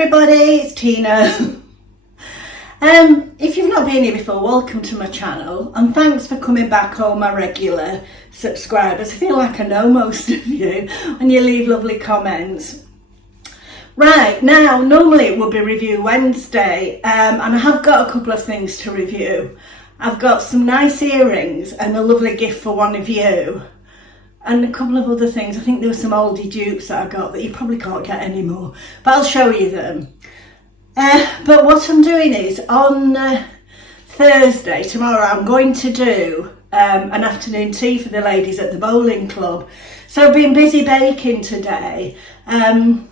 everybody, it's Tina. If you've not been here before, welcome to my channel and thanks for coming back, all my regular subscribers. I feel like I know most of you and you leave lovely comments. Right, now normally it would be Review Wednesday and I have got a couple of things to review. I've got some nice earrings and a lovely gift for one of you. And a couple of other things. I think there were some oldie dupes that I got that you probably can't get anymore, but I'll show you them. But what I'm doing is on Thursday, tomorrow, I'm going to do an afternoon tea for the ladies at the bowling club. So I've been busy baking today. I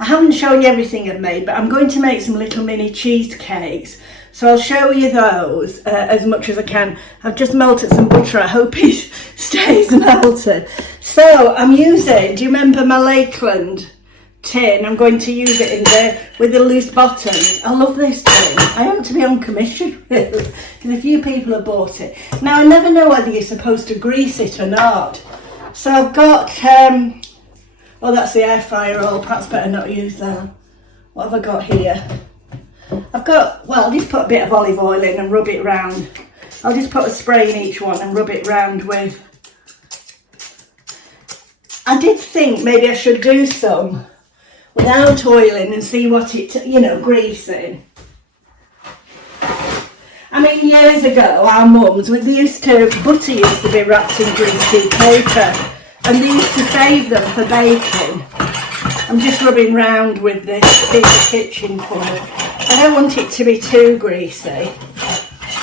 haven't shown you everything I've made, but I'm going to make some little mini cheesecakes. So I'll show you those as much as I can. I've just melted some butter. I hope it stays melted. So I'm using, do you remember my Lakeland tin? I'm going to use it in there with the loose bottoms. I love this tin. I ought to be on commission really, because a few people have bought it. Now I never know whether you're supposed to grease it or not. So I've got, oh that's the air fryer oil, perhaps better not use that. What have I got here? I've got, well, I'll just put a bit of olive oil in and rub it round. I'll just put a spray in each one and rub it round with. I did think maybe I should do some without oiling and see what it, you know, greasing. I mean, years ago, our mums, butter used to be wrapped in greasy paper and they used to save them for baking. I'm just rubbing round with this big kitchen foil. I don't want it to be too greasy,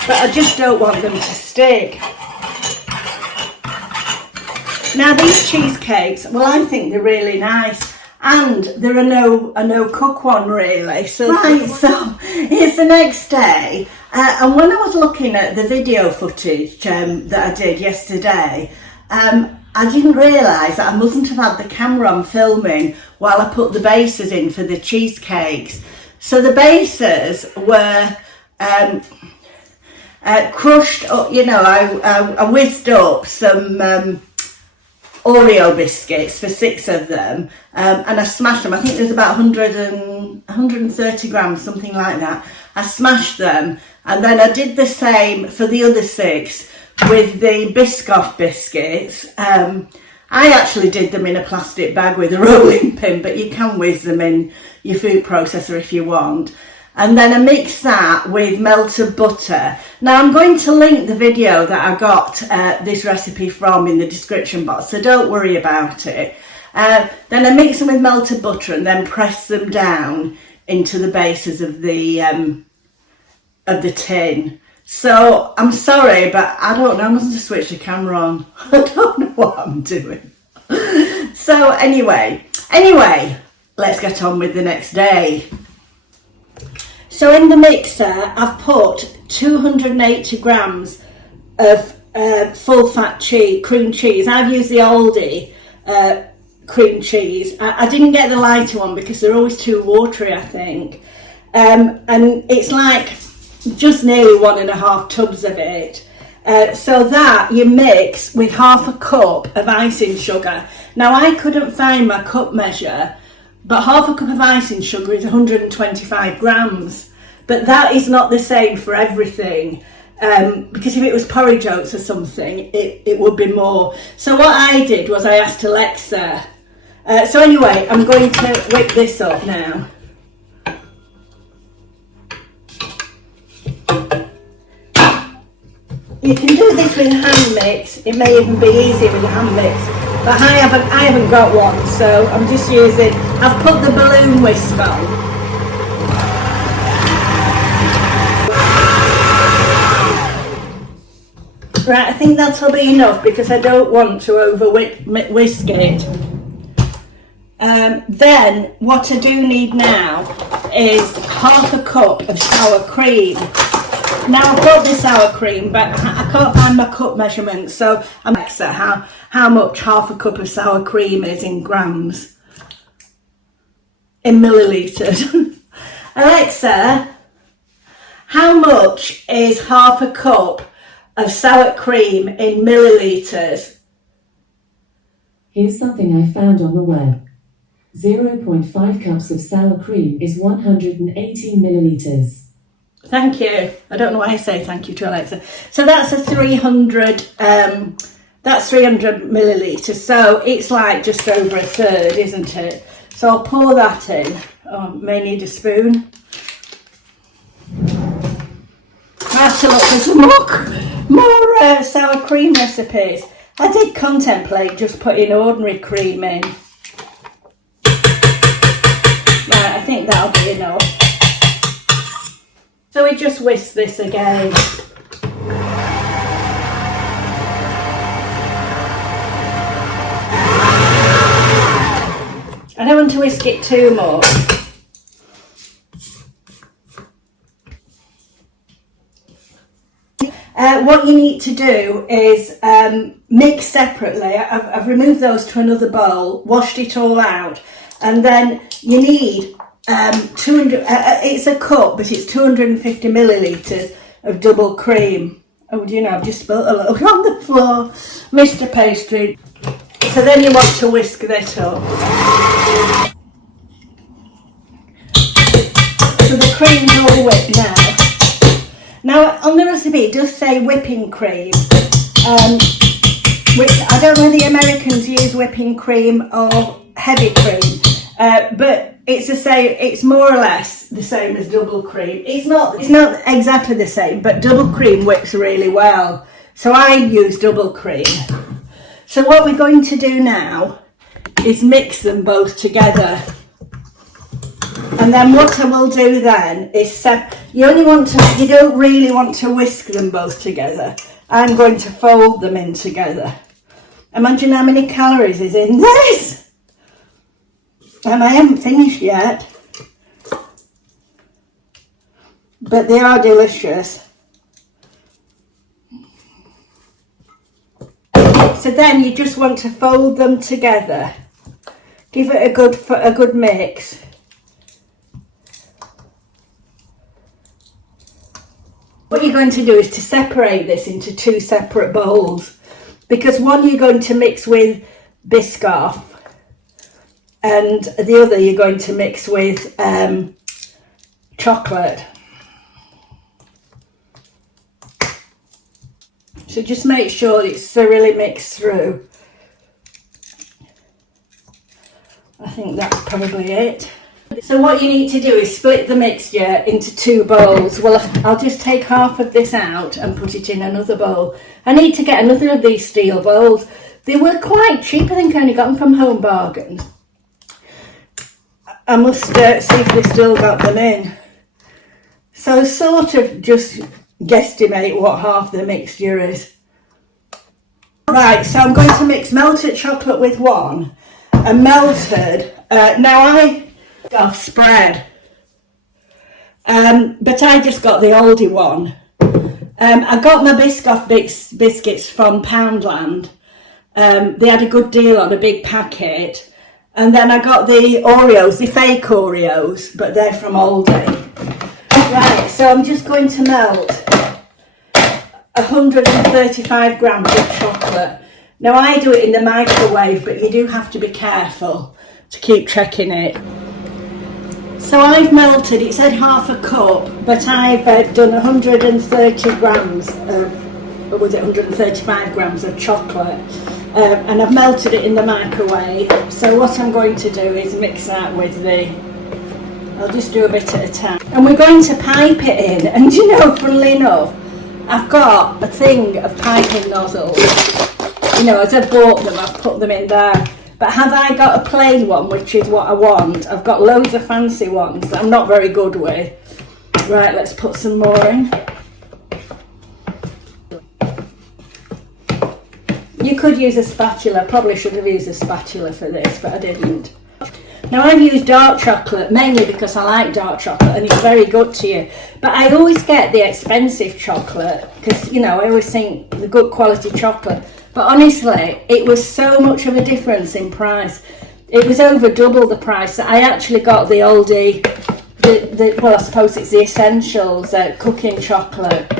but I just don't want them to stick. Now these cheesecakes, well, I think they're really nice, and they're a no cook one really. So right, so it's the next day, and when I was looking at the video footage that I did yesterday, I didn't realise that I mustn't have had the camera on filming while I put the bases in for the cheesecakes. So the bases were crushed up, you know, I whizzed up some Oreo biscuits for 6 of them and I smashed them. I think there's about 130 grams, something like that. I smashed them and then I did the same for the other 6 with the Biscoff biscuits. I actually did them in a plastic bag with a rolling pin, but you can whiz them in your food processor if you want. And then I mix that with melted butter. Now I'm going to link the video that I got this recipe from in the description box, so don't worry about it. Then I mix them with melted butter and then press them down into the bases of the tin. So I'm sorry, but I don't know, I mustn't have switched the camera on. I don't know what I'm doing. So anyway, let's get on with the next day. So in the mixer, I've put 280 grams of full fat cream cheese. I've used the Aldi cream cheese. I didn't get the lighter one because they're always too watery, I think. And it's like just nearly 1.5 tubs of it. So that you mix with half a cup of icing sugar. Now I couldn't find my cup measure, but half a cup of icing sugar is 125 grams. But that is not the same for everything, because if it was porridge oats or something, it would be more. So what I did was I asked Alexa. So anyway, I'm going to whip this up now. You can do this with hand mix. It may even be easier with a hand mix, but I haven't got one, so I'm just using. I've put the balloon whisk on. Right, I think that'll be enough because I don't want to over whisk it. Then what I do need now is half a cup of sour cream. Now I've got this sour cream, but I can't find my cup measurement, so I'm Alexa how much half a cup of sour cream is in grams, in millilitres. Alexa, how much is half a cup of sour cream in millilitres? Here's something I found on the web. 0.5 cups of sour cream is 118 milliliters. Thank you. I don't know why I say thank you to Alexa. So that's a 300, that's 300 millilitres. So it's like just over a third, isn't it? So I'll pour that in. Oh, may need a spoon. I have to look for some more sour cream recipes. I did contemplate just putting ordinary cream in. Right, I think that'll be enough. So we just whisk this again. I don't want to whisk it too much. What you need to do is mix separately. I've removed those to another bowl, washed it all out, and then you need 200. It's a cup, but it's 250 millilitres of double cream. Oh, do you know? I've just spilt a little on the floor, Mr. Pastry. So then you want to whisk this up. So the cream's all whipped now. Now, on the recipe, it does say whipping cream, which I don't know if the Americans use whipping cream or heavy cream, but it's more or less the same as double cream. It's not exactly the same, but double cream whips really well. So I use double cream. So what we're going to do now is mix them both together. And then what I will do then is you don't really want to whisk them both together. I'm going to fold them in together. Imagine how many calories is in this. And I haven't finished yet. But they are delicious. So then you just want to fold them together. Give it a good mix. What you're going to do is to separate this into two separate bowls, because one you're going to mix with Biscoff and the other you're going to mix with chocolate. So just make sure it's thoroughly mixed through. I think that's probably it. So what you need to do is split the mixture into two bowls. Well, I'll just take half of this out and put it in another bowl. I need to get another of these steel bowls. They were quite cheap. I think I only got them from Home Bargains. I must see if they still got them in. So sort of just guesstimate what half the mixture is. Right, so I'm going to mix melted chocolate with one and melted. Now I got spread, but I just got the oldie one. I got my Biscoff biscuits from Poundland. They had a good deal on a big packet, and then I got the Oreos, the fake Oreos, but they're from Aldi. Right, so I'm just going to melt 135 grams of chocolate. Now I do it in the microwave, but you do have to be careful to keep checking it. So I've melted, it said half a cup, but I've done 130 grams of, or was it 135 grams of chocolate, and I've melted it in the microwave. So what I'm going to do is mix that with I'll just do a bit at a time. And we're going to pipe it in, and you know, funnily enough, I've got a thing of piping nozzles. You know, as I've bought them, I've put them in there. But have I got a plain one, which is what I want? I've got loads of fancy ones that I'm not very good with. Right, let's put some more in. You could use a spatula. Probably should have used a spatula for this, but I didn't. Now I've used dark chocolate mainly because I like dark chocolate and it's very good to you. But I always get the expensive chocolate because, you know, I always think the good quality chocolate. But honestly, it was so much of a difference in price. It was over double the price. I actually got the oldie, well, I suppose it's the Essentials cooking chocolate.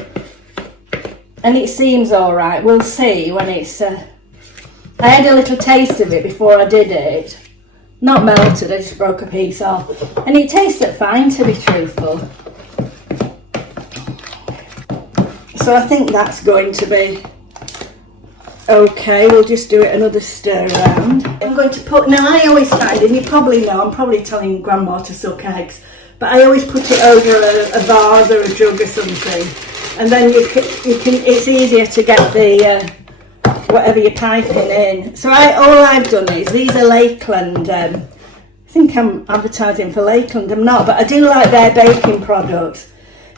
And it seems all right. We'll see when it's... I had a little taste of it before I did it. Not melted, I just broke a piece off. And it tasted fine, to be truthful. So I think that's going to be okay. We'll just do it another stir around. I'm going to put, now I always find, and you probably know, I'm probably telling Grandma to suck eggs, but I always put it over a vase or a jug or something. And then you can it's easier to get the whatever you're piping in. So all I've done is, these are Lakeland, I think I'm advertising for Lakeland, I'm not, but I do like their baking products.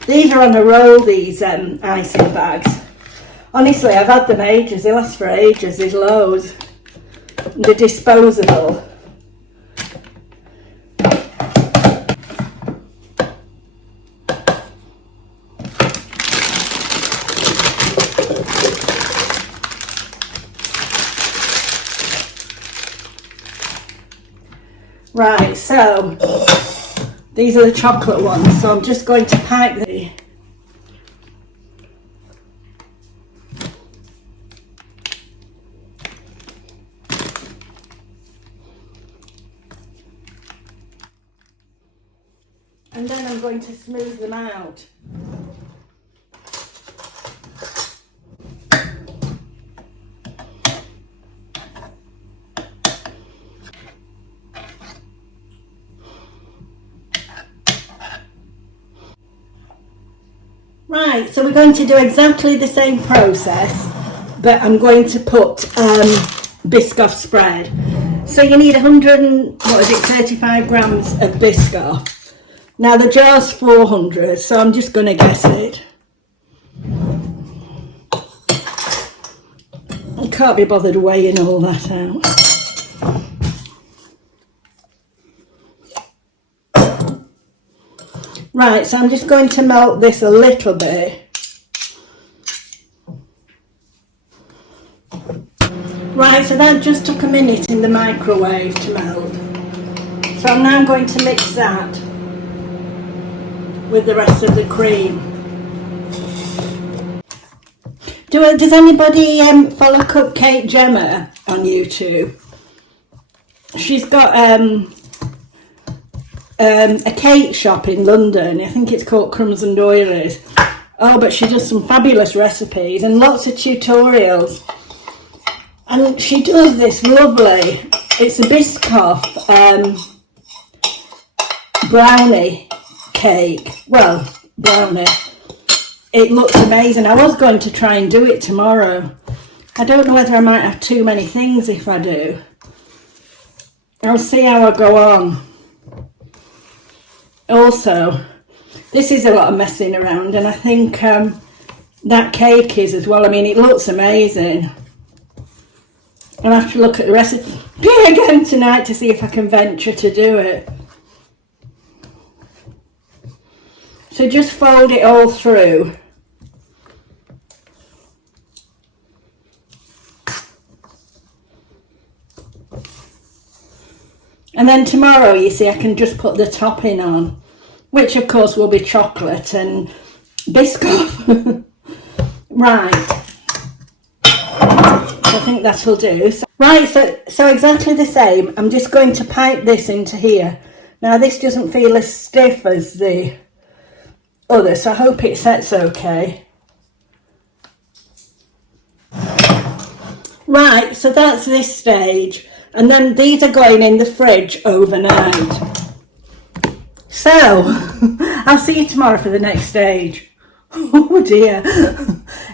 These are on a roll, these icing bags. Honestly, I've had them ages, they last for ages, there's loads. They're disposable. Right, so these are the chocolate ones, so I'm just going to pipe the and then I'm going to smooth them out. Right, so we're going to do exactly the same process, but I'm going to put Biscoff spread. So you need 35 grams of Biscoff. Now the jar's 400, so I'm just going to guess it. I can't be bothered weighing all that out. Right, so I'm just going to melt this a little bit. Right, so that just took a minute in the microwave to melt. So I'm now going to mix that with the rest of the cream. Does anybody follow Cupcake Gemma on YouTube? She's got a cake shop in London. I think it's called Crumbs and Doilies. Oh, but she does some fabulous recipes and lots of tutorials. And she does this lovely, it's a Biscoff brownie cake. Well, brownie. It looks amazing. I was going to try and do it tomorrow. I don't know whether I might have too many things if I do. I'll see how I go on. Also, this is a lot of messing around, and I think that cake is as well. I mean, it looks amazing. I'll have to look at the recipe again tonight to see if I can venture to do it. So just fold it all through. And then tomorrow, you see, I can just put the topping on, which of course will be chocolate and Biscoff. Right. I think that'll do. Right, so exactly the same. I'm just going to pipe this into here. Now this doesn't feel as stiff as the other, so I hope it sets okay. Right, so that's this stage. And then these are going in the fridge overnight. So, I'll see you tomorrow for the next stage. Oh dear,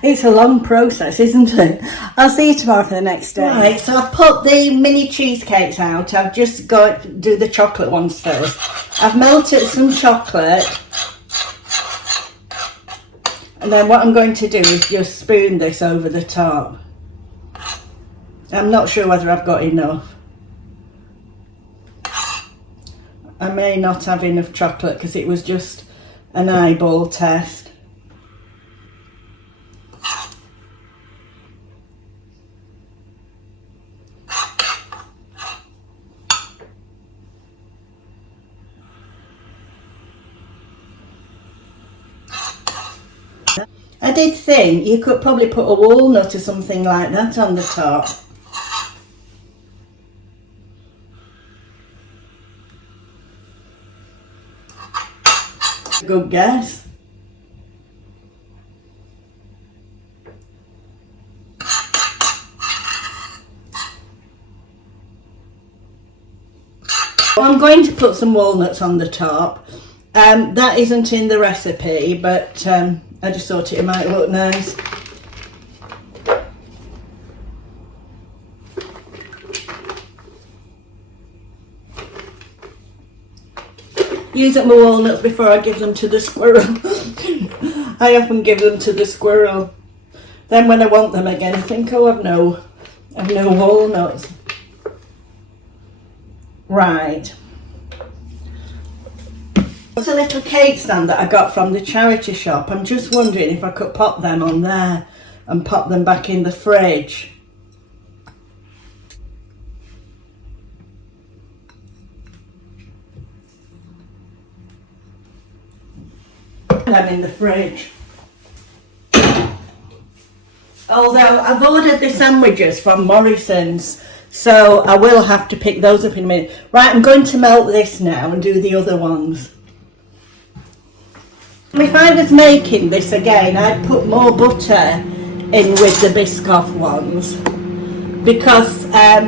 it's a long process, isn't it? I'll see you tomorrow for the next day. Right, so I've put the mini cheesecakes out. I've just got to do the chocolate ones first. I've melted some chocolate. And then what I'm going to do is just spoon this over the top. I'm not sure whether I've got enough. I may not have enough chocolate because it was just an eyeball test. I did think you could probably put a walnut or something like that on the top. Good guess. I'm going to put some walnuts on the top. That isn't in the recipe, but I just thought it might look nice. Use up my walnuts before I give them to the squirrel. I often give them to the squirrel. Then when I want them again, I think, oh, I've no walnuts. Right. There's a little cake stand that I got from the charity shop. I'm just wondering if I could pop them on there and pop them back in the fridge. Them in the fridge. Although I've ordered the sandwiches from Morrison's, so I will have to pick those up in a minute. Right, I'm going to melt this now and do the other ones. If I was making this again, I'd put more butter in with the Biscoff ones, because I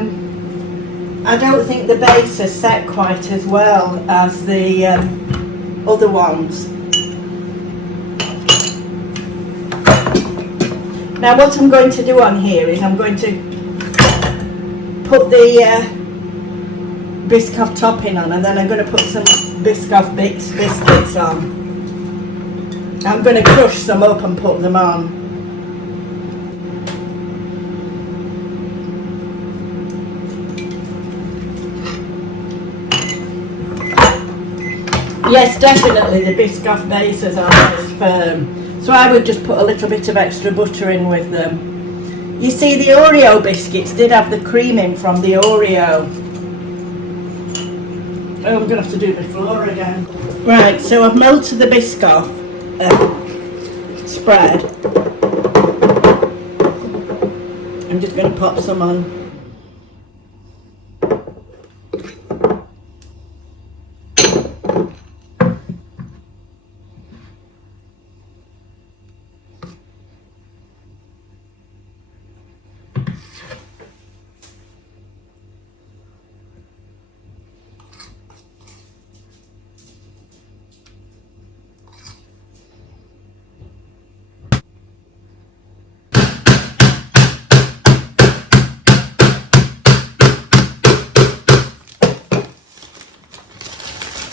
don't think the base is set quite as well as the other ones. Now what I'm going to do on here is I'm going to put the Biscoff topping on, and then I'm going to put some Biscoff biscuits on. I'm going to crush some up and put them on. Yes, definitely the Biscoff bases are most firm. So I would just put a little bit of extra butter in with them. You see, the Oreo biscuits did have the cream in from the Oreo. Oh, I'm going to have to do the floor again. Right, so I've melted the Biscoff spread. I'm just going to pop some on.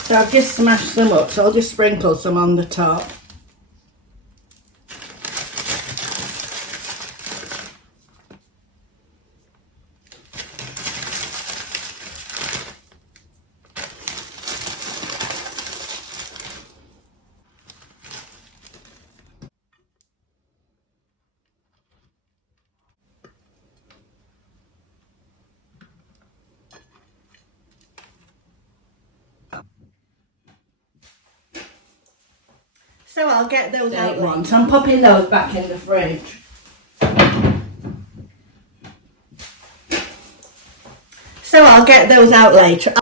So I've just smashed them up, so I'll just sprinkle some on the top. So I'll get those out once. I'm popping those back in the fridge. So I'll get those out later.